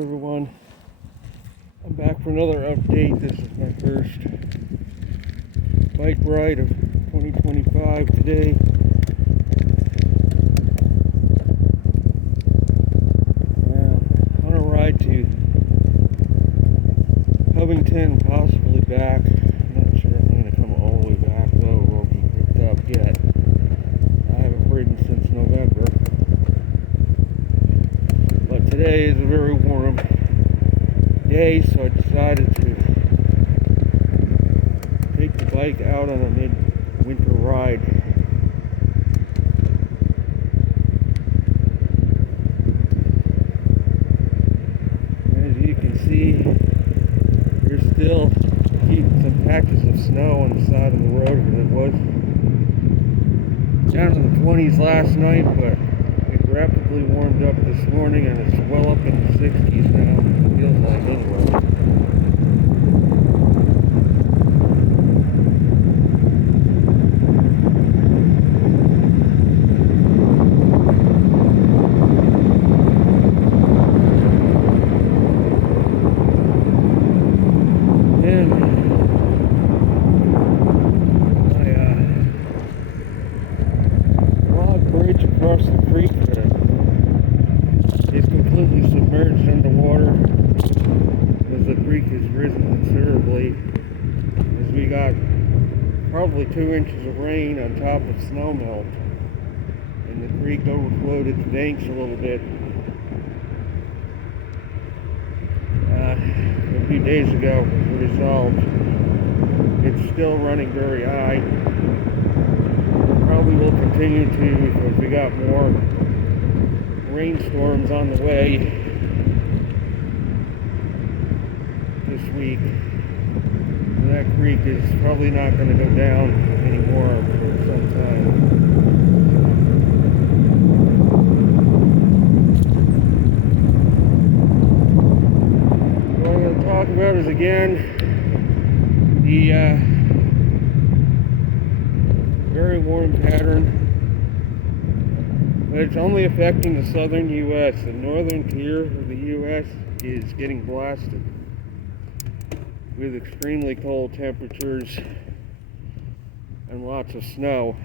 everyone. I'm back for another update. This is my first bike ride of 2025 today. On a ride to Covington, possibly back. I'm not sure if I'm going to come all the way back though. It won't be picked up yet. I haven't ridden since November. But today is a very warm day, so I decided to take the bike out on a midwinter ride. As you can see, there's still some patches of snow on the side of the road, because it was down in the 20s last night, but it rapidly warmed up this morning and it's well up in the 60s now. It feels like anyway. Across the creek is completely submerged underwater as the creek has risen considerably, as we got probably 2 inches of rain on top of snow melt, and the creek overflowed its banks a little bit a few days ago. As a result, it's still running very high. Probably will continue to, because we got more rainstorms on the way this week. And that creek is probably not going to go down anymore for some time. What I'm going to talk about is, again, the very warm pattern, but it's only affecting the southern U.S. The northern tier of the U.S. is getting blasted with extremely cold temperatures and lots of snow.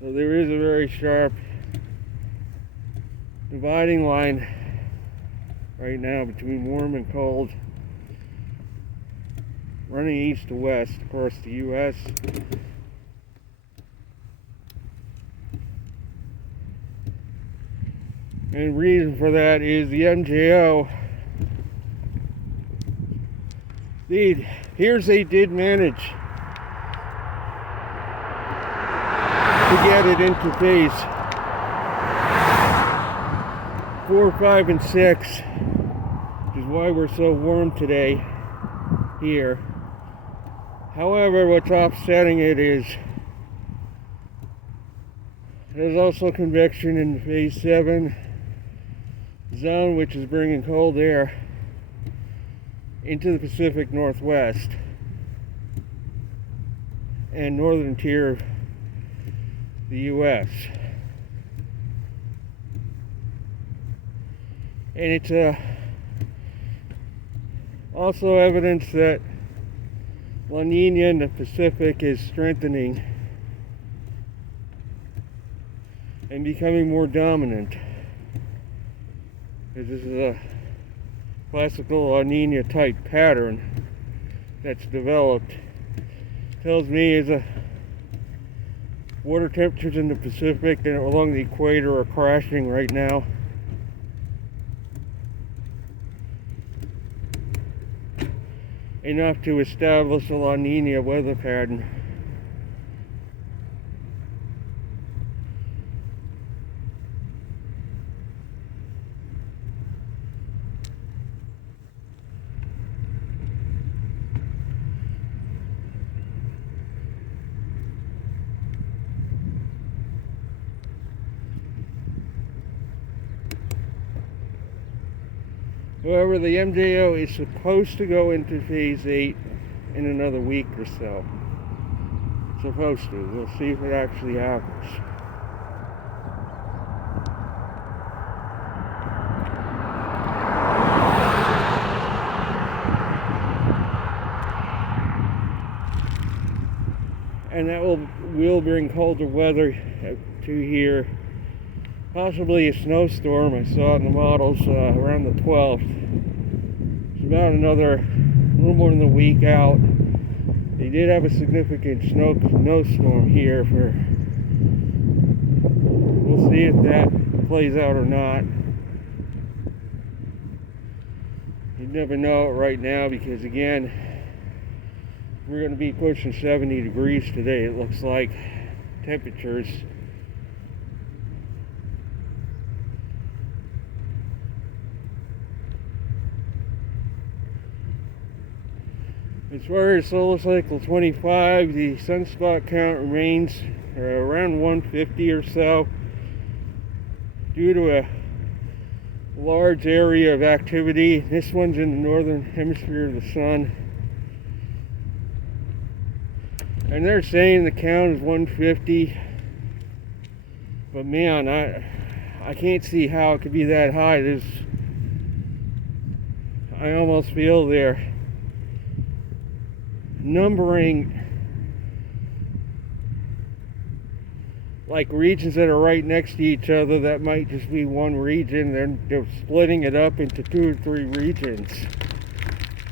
So there is a very sharp dividing line right now between warm and cold, running east to west across the U.S. And the reason for that is the MJO. Here's they did manage to get it into phase 4, 5, and 6, which is why we're so warm today here. However, what's offsetting it is there's also convection in the phase 7 zone, which is bringing cold air into the Pacific Northwest and northern tier of the U.S. And it's also evidence that La Nina in the Pacific is strengthening and becoming more dominant. This is a classical La Nina type pattern that's developed. Tells me is water temperatures in the Pacific and along the equator are crashing right now. Enough to establish a La Nina weather pattern. However, the MJO is supposed to go into phase 8 in another week or so. It's supposed to. We'll see if it actually happens. and that will bring colder weather to here. Possibly a snowstorm. I saw it in the models around the 12th. It's about a little more than a week out. They did have a significant snowstorm here. We'll see if that plays out or not. You never know right now, because again, we're going to be pushing 70 degrees today. It looks like temperatures. As far as solar cycle 25, the sunspot count remains around 150 or so, due to a large area of activity. This one's in the northern hemisphere of the sun, and they're saying the count is 150, but man, I can't see how it could be that high. I almost feel they're numbering like regions that are right next to each other. That might just be one region, then they're splitting it up into 2 or 3 regions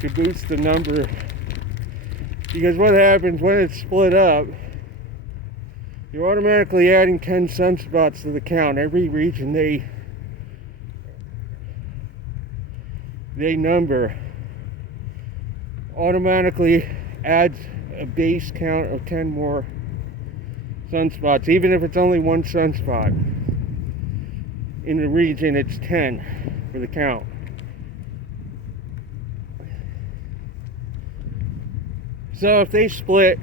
to boost the number. Because what happens when it's split up, you're automatically adding 10 sunspots to the count. Every region they number automatically adds a base count of 10 more sunspots. Even if it's only one sunspot in the region, it's 10 for the count. So if they split,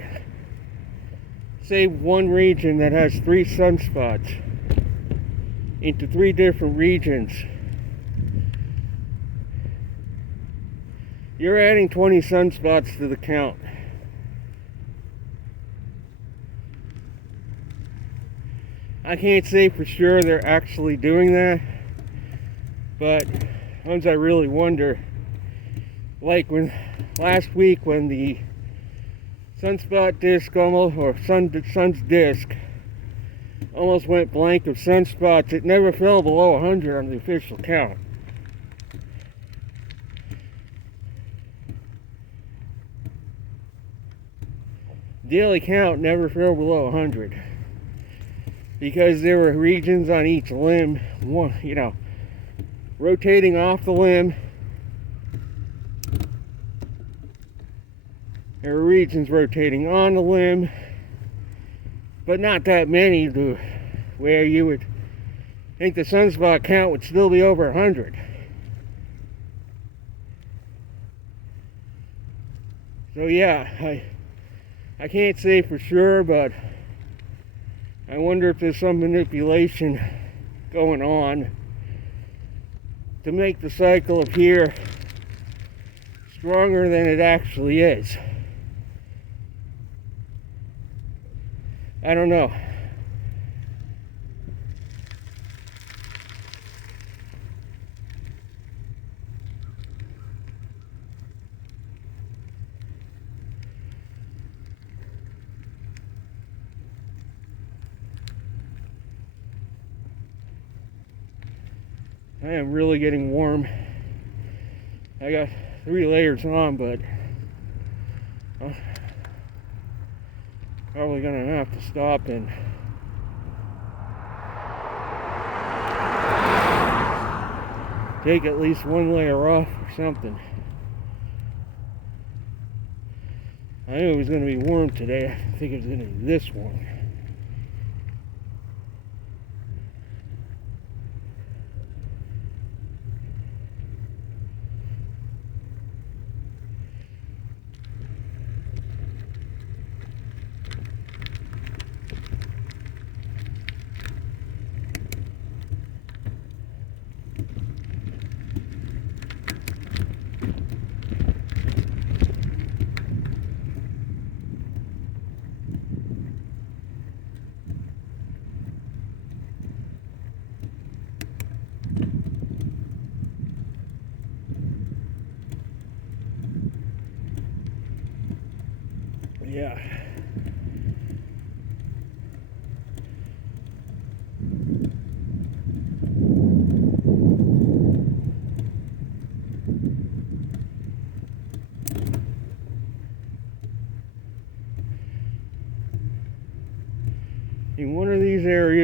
say, one region that has 3 sunspots into 3 different regions, you're adding 20 sunspots to the count. I can't say for sure they're actually doing that, but ones I really wonder, like when last week when the sunspot disk sun's disk almost went blank of sunspots, it never fell below 100 on the official count. Daily count never fell below 100. Because there were regions on each limb, rotating off the limb. There were regions rotating on the limb, but not that many to where you would think the sunspot count would still be over 100. So yeah, I can't say for sure, but I wonder if there's some manipulation going on to make the cycle appear stronger than it actually is. I don't know. I am really getting warm. I got 3 layers on, but I'm probably gonna have to stop and take at least 1 layer off or something. I knew it was gonna be warm today. I didn't think it was gonna be this warm.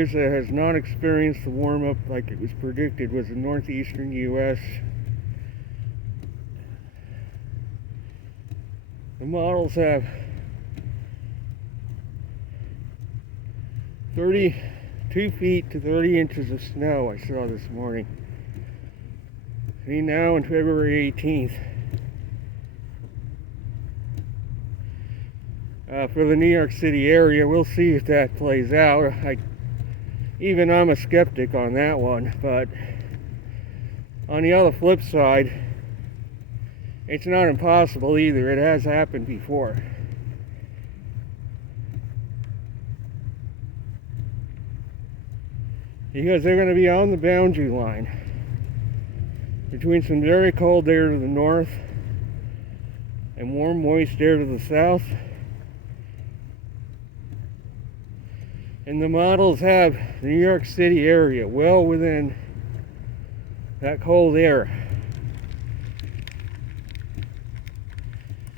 areas that has not experienced the warm-up like it was predicted was the northeastern U.S. The models have 32 feet to 30 inches of snow I saw this morning. See, now on February 18th. For the New York City area, we'll see if that plays out. I'm a skeptic on that one, but on the other flip side, it's not impossible either. It has happened before. Because they're going to be on the boundary line between some very cold air to the north and warm, moist air to the south. And the models have the New York City area well within that cold air.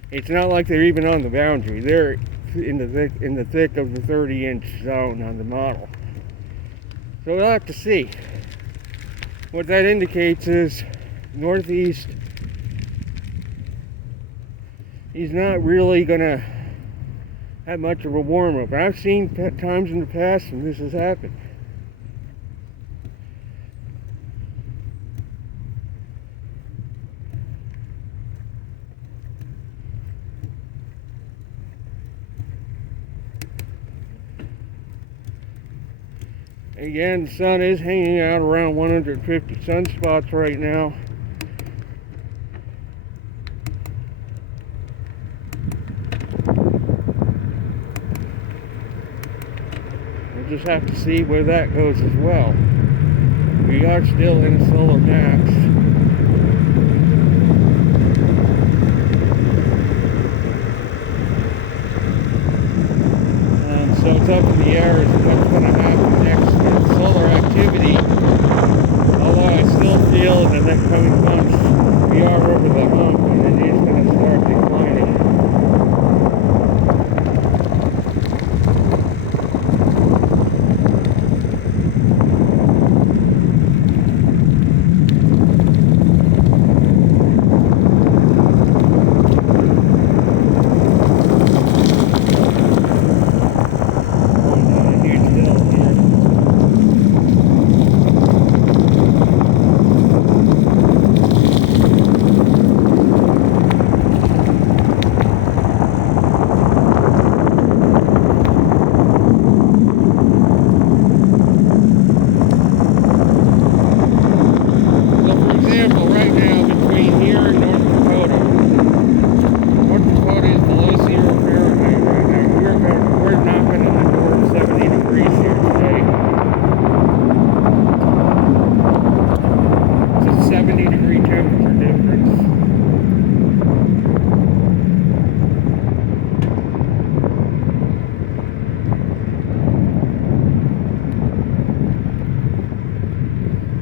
It's not like they're even on the boundary. They're in the thick of the 30-inch zone on the model. So we'll have to see. What that indicates is northeast, he's not really going to have much of a warm-up. I've seen times in the past when this has happened. Again, the sun is hanging out around 150 sunspots right now. We'll just have to see where that goes as well. We are still in a solar max. So it's up in the air as to what's going to happen next with solar activity. Although I still feel in the next coming months we are over the hump and it is going to start declining.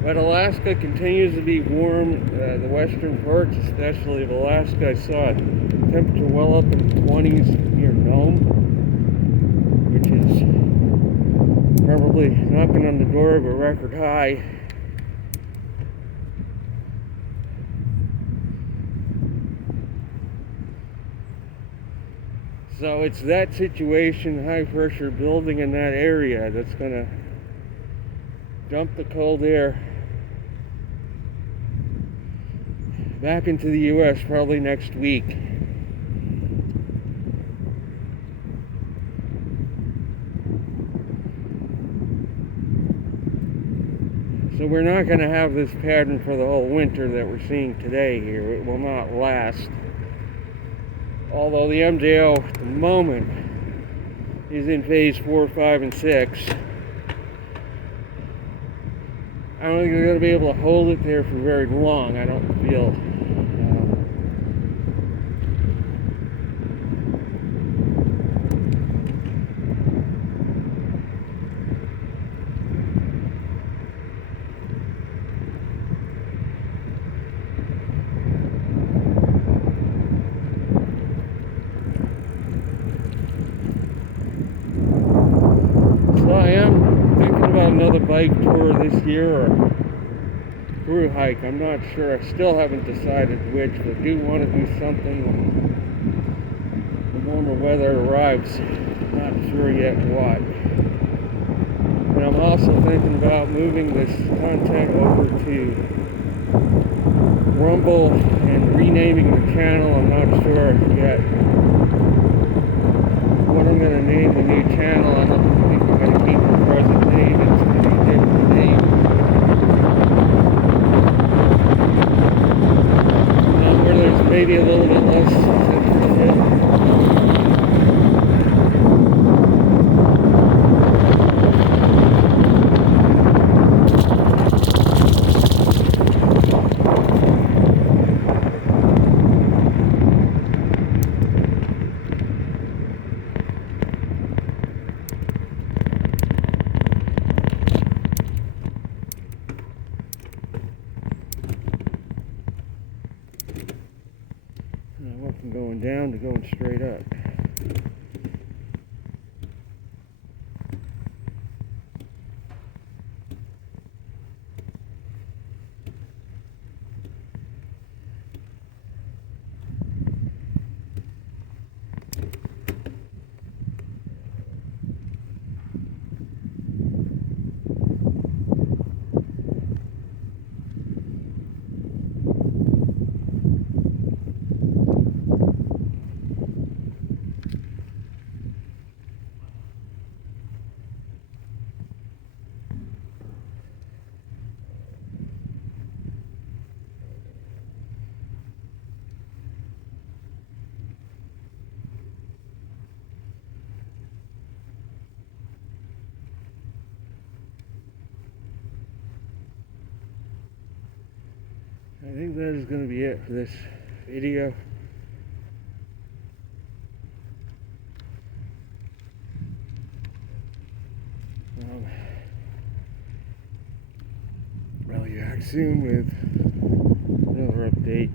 But Alaska continues to be warm. The western parts, especially of Alaska, I saw a temperature well up in the 20s near Nome, which is probably knocking on the door of a record high. So it's that situation, high pressure building in that area, that's going to dump the cold air back into the U.S. probably next week. So we're not going to have this pattern for the whole winter that we're seeing today here. It will not last. Although the MJO at the moment is in phase 4, 5, and 6. I don't think they're going to be able to hold it there for very long. I don't feel. So I am thinking about bike tour this year or through hike. I'm not sure. I still haven't decided which, but do want to do something when the warmer weather arrives. Not sure yet what. And I'm also thinking about moving this content over to Rumble and renaming the channel. I'm not sure yet what I'm going to name the new channel. I don't think I'm going to keep the present name. It's going to be a different name. Where there's maybe a little bit less censorship. I went from going down to going straight up. I think that is going to be it for this video. I'll be back soon with another update.